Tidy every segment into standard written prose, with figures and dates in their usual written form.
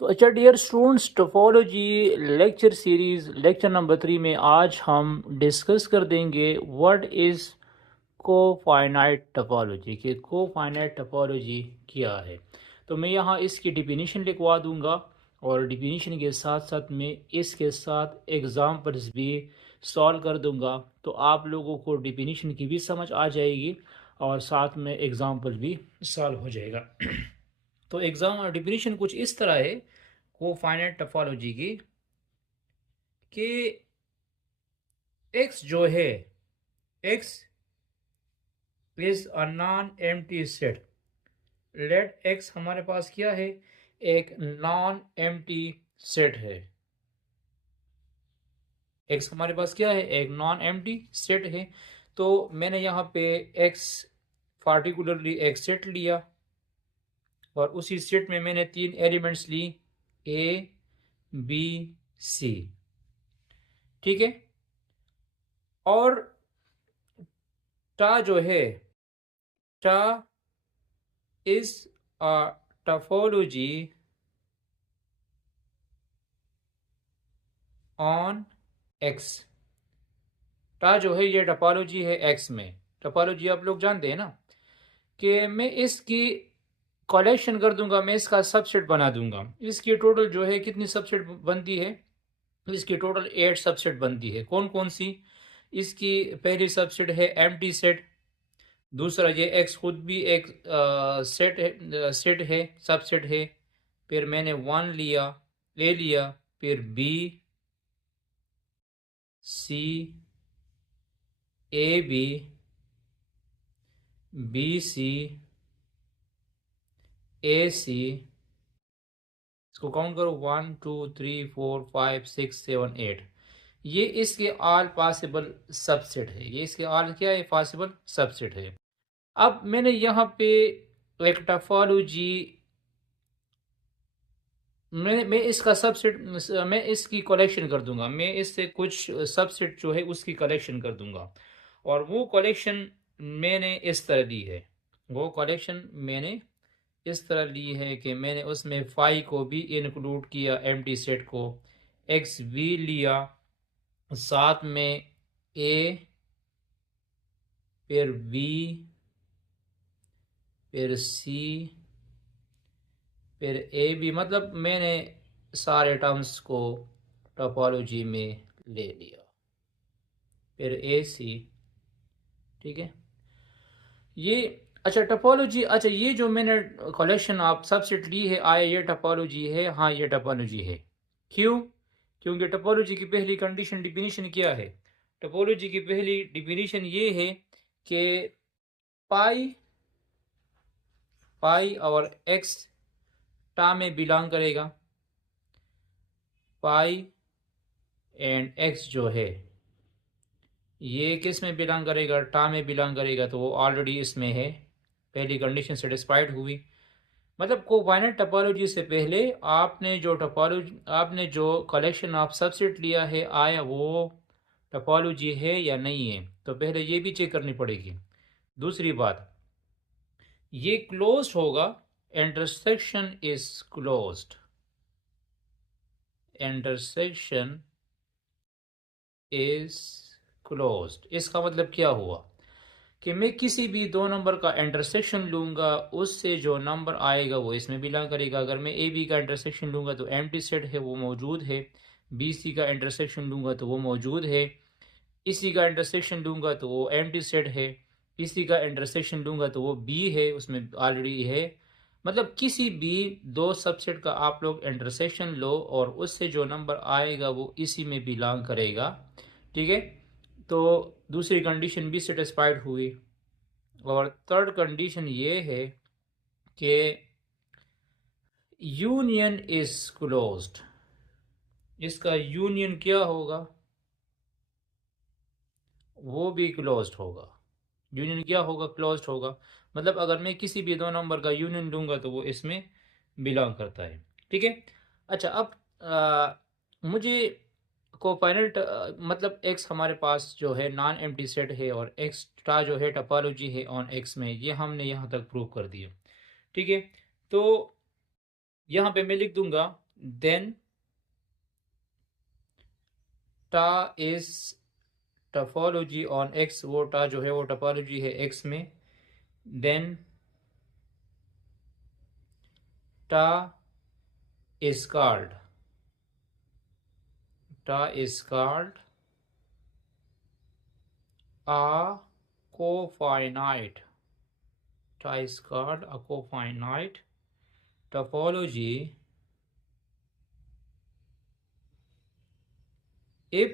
तो अच्छा dear students, topology lecture series lecture number 3 में आज हम डिस्कस कर देंगे व्हाट इज़ कोफाइनाइट टोपोलॉजी कि कोफाइनाइट टोपोलॉजी क्या है। तो मैं यहाँ इसकी डिफिनीशन लिखवा दूंगा और डिफिनीशन के साथ साथ मैं इसके साथ एग्ज़ाम्पल्स भी सॉल्व कर दूंगा, तो आप लोगों को डिफिनीशन की भी समझ आ जाएगी और साथ में एग्ज़ाम्पल भी सॉल्व हो जाएगा। तो एग्ज़ाम डिफिनीशन कुछ इस तरह है कोफाइनाइट टोपोलॉजी की कि एक्स जो है, X is a non empty set. Let X हमारे पास क्या है, एक नॉन एम्प्टी सेट है। एक्स हमारे पास क्या है, एक नॉन एम्प्टी सेट है। तो मैंने यहाँ पे एक्स पार्टिकुलरली एक सेट लिया और उसी सेट में मैंने तीन एलिमेंट्स ली, ए बी सी। ठीक है। और टा जो है, टा is a topology on x। टा जो है ये टोपोलॉजी है x में। टोपोलॉजी आप लोग जानते हैं ना कि मैं इसकी कलेक्शन कर दूंगा, मैं इसका सबसेट बना दूंगा। इसकी टोटल जो है कितनी सबसेट बनती है, इसकी टोटल 8 सबसेट बनती है। कौन कौन सी? इसकी पहली सबसेट है एम्प्टी सेट। दूसरा ये एक्स खुद भी एक सेट है, सबसेट है। फिर मैंने वन लिया, ले लिया, फिर बी सी, ए बी सी, ए सी। इसको काउंट करो, 1 2 3 4 5 6 7 8। ये इसके ऑल पॉसिबल सबसेट है। ये इसके ऑल क्या है, पॉसिबल सबसेट है। अब मैंने यहाँ पे एक टोपोलॉजी, मैं इसका सबसेट, मैं इसकी कलेक्शन कर दूंगा। मैं इससे कुछ सबसेट जो है उसकी कलेक्शन कर दूंगा और वो कलेक्शन मैंने इस तरह ली है। वो कलेक्शन मैंने इस तरह ली है कि मैंने उसमें फाई को भी इंक्लूड किया, एम्प्टी सेट को। एक्स भी लिया, साथ में ए, फिर बी, फिर सी, फिर ए बी। मतलब मैंने सारे टर्म्स को टोपोलॉजी में ले लिया। फिर ए सी। ठीक है। ये अच्छा टोपोलॉजी, अच्छा ये जो मैंने कलेक्शन आप सबसेट ली है, आया ये टोपोलॉजी है? हाँ ये टोपोलॉजी है। क्यों? क्योंकि टोपोलॉजी की पहली कंडीशन, डिफिनीशन क्या है? टोपोलॉजी की पहली डिफिनीशन ये है कि पाई, पाई और एक्स टा में बिलोंग करेगा। पाई एंड एक्स जो है ये किस में बिलोंग करेगा, टा में बिलोंग करेगा। तो वो ऑलरेडी इसमें है, पहली कंडीशन सेटिस्फाइड हुई। मतलब कोफाइनाइट टोपोलॉजी से पहले आपने जो कलेक्शन ऑफ सबसेट लिया है, आया वो टोपोलॉजी है या नहीं है, तो पहले ये भी चेक करनी पड़ेगी। दूसरी बात, ये क्लोज होगा, intersection is closed. Intersection is closed, इसका मतलब क्या हुआ कि मैं किसी भी दो नंबर का इंटरसेक्शन लूंगा, उससे जो नंबर आएगा वो इसमें बिलोंग करेगा। अगर मैं ए बी का इंटरसेक्शन लूंगा तो एम्प्टी सेट है, वो मौजूद है। बी सी का इंटरसेक्शन लूंगा तो वो मौजूद है। इसी का इंटरसेक्शन लूंगा तो वो एम्प्टी सेट है। इसी का इंटरसेक्शन लूंगा तो वो बी है, उसमें ऑलरेडी है। मतलब किसी भी दो सबसेट का आप लोग इंटरसेक्शन लो और उससे जो नंबर आएगा वो इसी में बिलोंग करेगा। ठीक है। तो दूसरी कंडीशन भी सेटिस्फाइड हुई। और थर्ड कंडीशन ये है कि यूनियन इज क्लोज्ड। इसका यूनियन क्या होगा, वो भी क्लोज्ड होगा। यूनियन क्या होगा, क्लोज्ड होगा। मतलब अगर मैं किसी भी दो नंबर का यूनियन लूंगा तो वो इसमें बिलोंग करता है। ठीक है। अच्छा अब मुझे कोफाइनल मतलब एक्स हमारे पास जो है नॉन एम्प्टी सेट है और एक्स का जो है टोपोलॉजी है ऑन एक्स में, ये हमने यहाँ तक प्रूव कर दिया। ठीक है। तो यहाँ पे मैं लिख दूंगा देन टा इज टोपोलॉजी ऑन एक्स, वो टा जो है वो टोपोलॉजी है एक्स में, देन टा is called a cofinite. Ta is called a cofinite topology if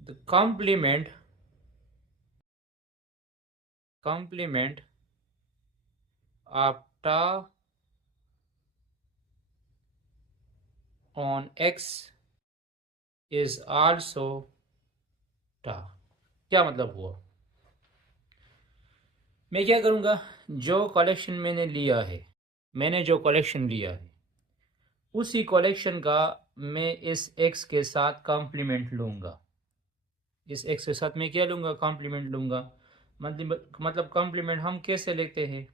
the complement of ta on x is also ta। क्या मतलब हुआ? मैं क्या करूँगा, जो कलेक्शन मैंने जो कलेक्शन लिया है उसी कलेक्शन का मैं इस x के साथ कॉम्प्लीमेंट लूँगा। इस x के साथ मैं क्या लूँगा? कॉम्प्लीमेंट लूँगा। मतलब कॉम्प्लीमेंट हम कैसे लेते हैं?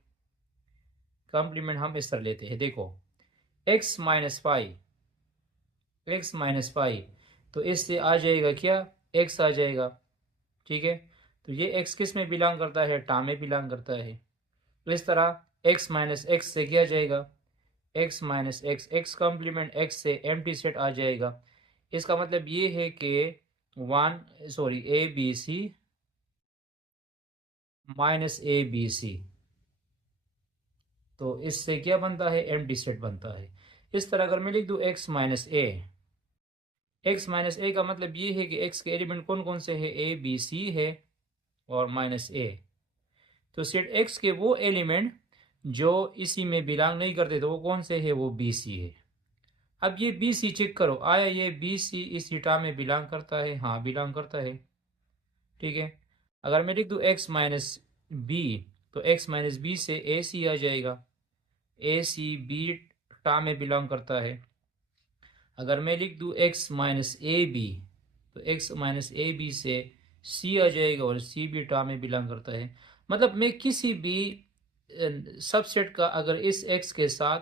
कॉम्प्लीमेंट हम इस तरह लेते हैं, देखो x माइनस पाई, तो इससे आ जाएगा क्या? x आ जाएगा, ठीक है। तो ये x किस में बिलोंग करता है? टा में बिलोंग करता है। तो इस तरह x माइनस एक्स से क्या जाएगा? x minus X, x complement x से एम्प्टी सेट आ जाएगा। इसका मतलब ये है कि A B C minus A B C, तो इससे क्या बनता है? एम्प्टी सेट बनता है। इस तरह अगर मैं लिख दूँ x माइनस ए का मतलब ये है कि x के एलिमेंट कौन कौन से है? ए बी सी है और माइनस ए। तो सेट x के वो एलिमेंट जो इसी में बिलोंग नहीं करते तो वो कौन से है? वो बी सी है। अब ये बी सी चेक करो, आया ये बी सी इस टा में बिलोंग करता है? हाँ बिलोंग करता है, ठीक है। अगर मैं लिख दूँ x माइनस बी, तो x माइनस बी से ए सी आ जाएगा। ए सी बी टा में बिलोंग करता है। अगर मैं लिख दूँ x माइनस ए बी, तो x माइनस ए बी से c आ जाएगा और c भी टा में बिलोंग करता है। मतलब मैं किसी भी सबसेट का अगर इस x के साथ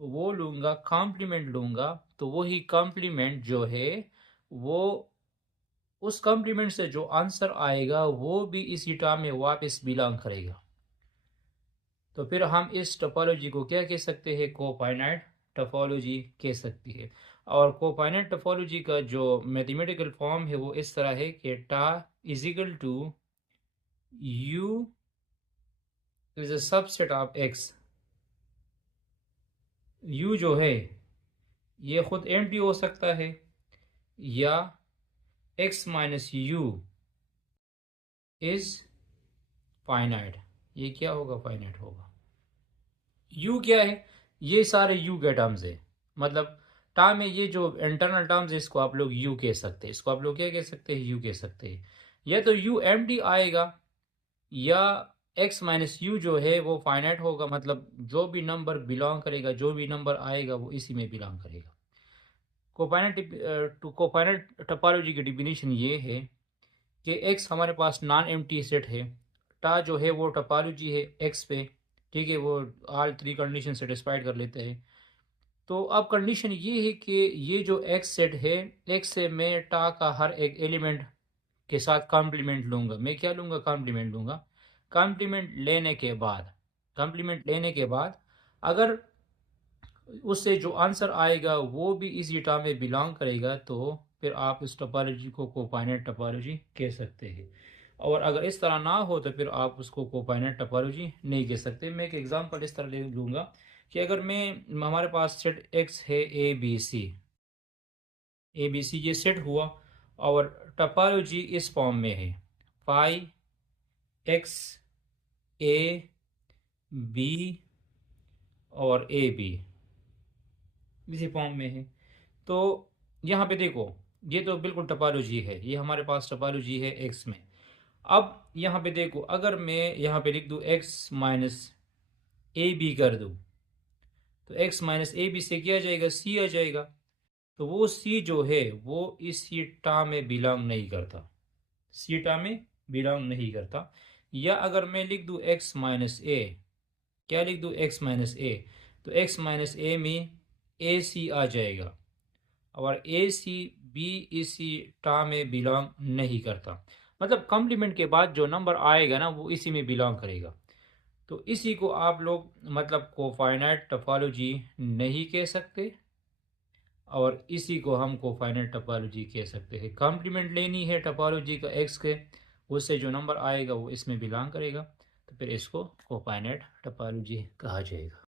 वो लूँगा, कॉम्प्लीमेंट लूँगा, तो वही कॉम्प्लीमेंट जो है वो उस कॉम्प्लीमेंट से जो आंसर आएगा वो भी इसी टर्म में वापस बिलोंग करेगा। तो फिर हम इस टोपोलॉजी को क्या कह सकते हैं? कोफाइनाइट टोपोलॉजी कह सकती है। और कोफाइनाइट टोपोलॉजी का जो मैथमेटिकल फॉर्म है वो इस तरह है कि tau is equal to U is a subset of X. U जो है ये खुद एम्प्टी हो सकता है या X minus U is finite. ये क्या होगा? फाइनाइट होगा। यू क्या है? ये सारे यू के टर्म्स है। मतलब टर्म में ये जो इंटरनल टर्म्स है इसको आप लोग यू कह सकते हैं। इसको आप लोग क्या कह सकते हैं? यू कह सकते हैं। या तो यू एम डी आएगा या एक्स माइनस यू जो है वो फाइनाइट होगा। मतलब जो भी नंबर बिलोंग करेगा, जो भी नंबर आएगा वो इसी में बिलोंग करेगा। कोफाइनाइट टोपोलॉजी की डिफिनीशन ये है कि एक्स हमारे पास नॉन एम्प्टी सेट है, टा जो है वो टोपोलॉजी है एक्स पे, ठीक है। वो ऑल थ्री कंडीशन सेटिस्फाइड कर लेते हैं। तो अब कंडीशन ये है कि ये जो एक्स सेट है, एक्स से मैं टा का हर एक एलिमेंट के साथ कॉम्प्लीमेंट लूँगा। मैं क्या लूँगा? कॉम्प्लीमेंट लूँगा। कॉम्प्लीमेंट लेने के बाद अगर उससे जो आंसर आएगा वो भी इसी टा में बिलोंग करेगा तो फिर आप इस टोपोलॉजी को कोफाइनाइट टोपोलॉजी कह सकते हैं। और अगर इस तरह ना हो तो फिर आप उसको कोफाइनाइट टोपोलॉजी नहीं कह सकते। मैं एक एग्जांपल इस तरह ले लूँगा कि अगर मैं हमारे पास सेट एक्स है ए बी सी ये सेट हुआ और टोपोलॉजी इस फॉर्म में है फाई एक्स ए बी और ए बी इसी फॉर्म में है। तो यहाँ पे देखो ये तो बिल्कुल टोपोलॉजी है, ये हमारे पास टोपोलॉजी है एक्स में। अब यहाँ पे देखो अगर मैं यहाँ पे लिख दूँ एक्स माइनस ए बी कर दूँ, तो एक्स माइनस ए बी से क्या आ जाएगा? सी आ जाएगा। तो वो सी जो है वो इस टा में बिलोंग नहीं करता, सी टा में बिलोंग नहीं करता। या अगर मैं लिख दूँ एक्स माइनस ए, क्या लिख दूँ? एक्स माइनस ए, तो x माइनस ए में ए सी आ जाएगा और ए सी बी इसी टर्म में बिलोंग नहीं करता। मतलब कॉम्प्लीमेंट के बाद जो नंबर आएगा ना वो इसी में बिलोंग करेगा। तो इसी को आप लोग मतलब कोफाइनाइट टोपोलॉजी नहीं कह सकते और इसी को हम कोफाइनाइट टोपोलॉजी कह सकते हैं। कॉम्प्लीमेंट लेनी है टोपोलॉजी का एक्स के, उससे जो नंबर आएगा वो इसमें बिलोंग करेगा, तो फिर इसको कोफाइनाइट टोपोलॉजी कहा जाएगा।